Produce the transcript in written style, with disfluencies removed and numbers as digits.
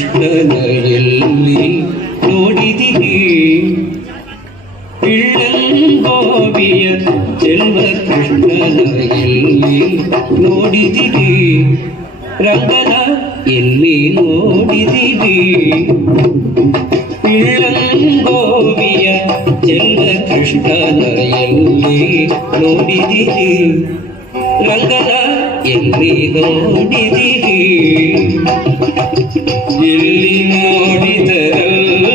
ಕೃಷ್ಣನ ಎಲ್ಲಿ ನೋಡಿದಿರಿ ಗೋವಿಯ ಚೆಲ್ವ ಕೃಷ್ಣನ ಎಲ್ಲಿ ನೋಡಿದಿರಿ ರಂಗನ ಎಲ್ಲಿ ನೋಡಿದಿರಿ ಗೋವಿಯ ಚೆಲ್ವ ಕೃಷ್ಣನ ಎಲ್ಲಿ ನೋಡಿದಿರಿ ರಂಗನ ಎಲ್ಲಿ ನೋಡಿದಿರಿ ಎಲ್ಲಿ ನೋಡಿದರಲ್ಲ